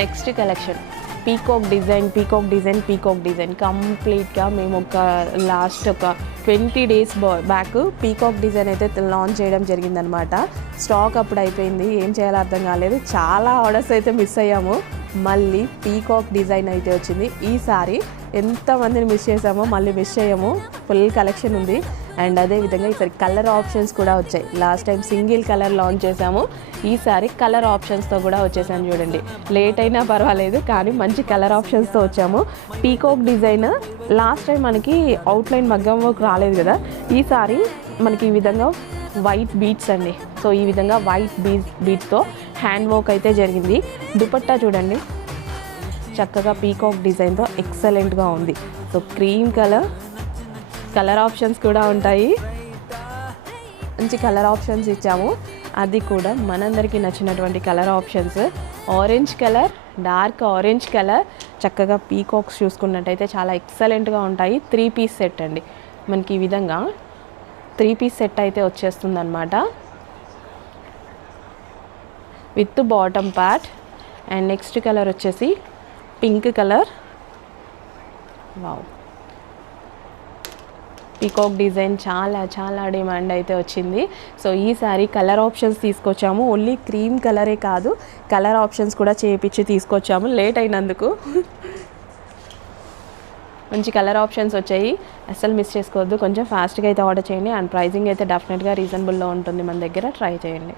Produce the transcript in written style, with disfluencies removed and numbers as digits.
Next collection peacock design కంప్లీట్గా మేము last ఒక 20 days బ్యాక్ పీకాక్ డిజైన్ అయితే లాంచ్ చేయడం జరిగిందనమాట. స్టాక్ అప్పుడు అయిపోయింది, ఏం చేయాలో అర్థం కాలేదు, చాలా ఆర్డర్స్ అయితే మిస్ అయ్యాము. మళ్ళీ పీకాక్ డిజైన్ అయితే వచ్చింది. ఈసారి ఎంతమందిని మిస్ చేసామో మళ్ళీ మిస్ చేయము, ఫుల్ కలెక్షన్ ఉంది. అండ్ అదేవిధంగా ఈసారి కలర్ ఆప్షన్స్ కూడా వచ్చాయి. Last time single colour launch చేసాము, ఈసారి కలర్ ఆప్షన్స్తో కూడా వచ్చేసాను. చూడండి, లేట్ అయినా పర్వాలేదు కానీ మంచి కలర్ ఆప్షన్స్తో వచ్చాము. పీకాక్ డిజైన్ లాస్ట్ టైం మనకి అవుట్లైన్ మగ్గం వర్క్ రాలేదు కదా, ఈసారి మనకి ఈ విధంగా వైట్ బీడ్స్ అండి. సో ఈ విధంగా వైట్ బీడ్స్తో హ్యాండ్ వర్క్ అయితే జరిగింది. దుపట్టా చూడండి, చక్కగా పీకాక్ డిజైన్తో ఎక్సలెంట్గా ఉంది. సో క్రీమ్ కలర్ ఆప్షన్స్ కూడా ఉంటాయి. మంచి కలర్ ఆప్షన్స్ ఇచ్చాము, అది కూడా మనందరికీ నచ్చినటువంటి colour options. Orange colour, dark orange colour, చక్కగా పీకాక్స్ చూసుకున్నట్టయితే చాలా ఎక్సలెంట్గా ఉంటాయి. 3 piece సెట్ అండి, మనకి ఈ విధంగా 3 piece సెట్ అయితే వచ్చేస్తుంది అనమాట, with bottom part. And next colour వచ్చేసి pink colour. Wow, peacock design చాలా డిమాండ్ అయితే వచ్చింది. సో ఈసారి కలర్ ఆప్షన్స్ తీసుకొచ్చాము. ఓన్లీ క్రీమ్ కలరే కాదు, కలర్ ఆప్షన్స్ కూడా చేయించి తీసుకొచ్చాము లేట్ అయినందుకు. మంచి కలర్ ఆప్షన్స్ వచ్చాయి, అస్సలు మిస్ చేసుకోవద్దు. కొంచెం ఫాస్ట్గా అయితే ఆర్డర్ చేయండి. అండ్ ప్రైజింగ్ అయితే డెఫినెట్గా రీజనబుల్లో ఉంటుంది మన దగ్గర, ట్రై చేయండి.